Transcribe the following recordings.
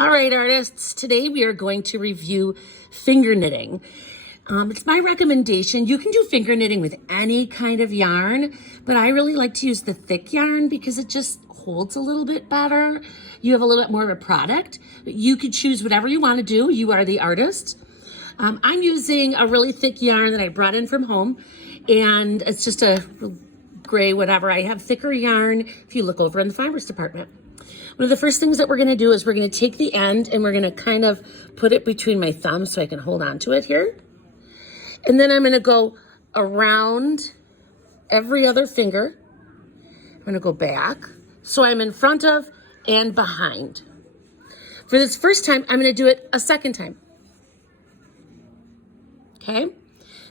All right, artists, today we are going to review finger knitting. It's my recommendation. You can do finger knitting with any kind of yarn, but I really like to use the thick yarn because it just holds a little bit better. You have a little bit more of a product. You could choose whatever you want to do. You are the artist. I'm using a really thick yarn that I brought in from home, and it's just a gray whatever. I have thicker yarn if you look over in the fibers department. One of the first things that we're gonna do is we're gonna take the end and we're gonna kind of put it between my thumbs so I can hold on to it here. And then I'm gonna go around every other finger. I'm gonna go back. So I'm in front of and behind. For this first time, I'm gonna do it a second time. Okay,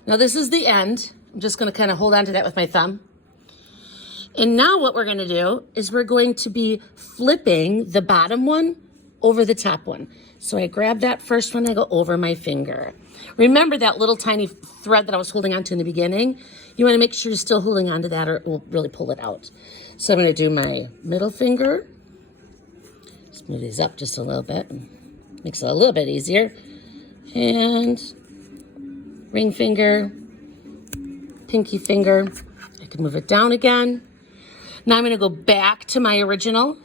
now this is the end. I'm just gonna kind of hold on to that with my thumb. And now what we're gonna do is we're going to be flipping the bottom one over the top one. So I grab that first one, I go over my finger. Remember that little tiny thread that I was holding onto in the beginning? You wanna make sure you're still holding onto that or it will really pull it out. So I'm gonna do my middle finger. Just move these up just a little bit. Makes it a little bit easier. And ring finger, pinky finger. I can move it down again. Now I'm gonna go back to my original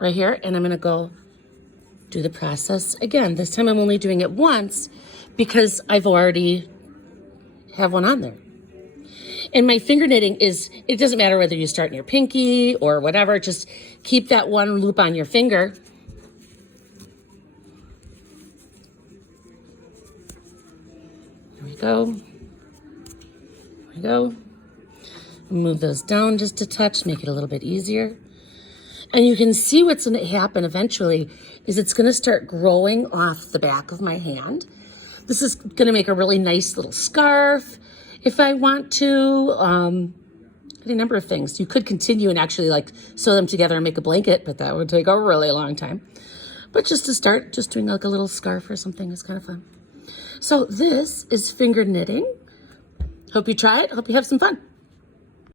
right here, and I'm gonna go do the process again. This time I'm only doing it once because I've already have one on there. And my finger knitting is, it doesn't matter whether you start in your pinky or whatever, just keep that one loop on your finger. There we go. There we go. Move those down just a touch, make it a little bit easier. And you can see what's going to happen eventually is it's going to start growing off the back of my hand. This is going to make a really nice little scarf if I want to. A number of things. You could continue and actually like sew them together and make a blanket, but that would take a really long time. But just to start, just doing like a little scarf or something is kind of fun. So this is finger knitting. Hope you try it. Hope you have some fun.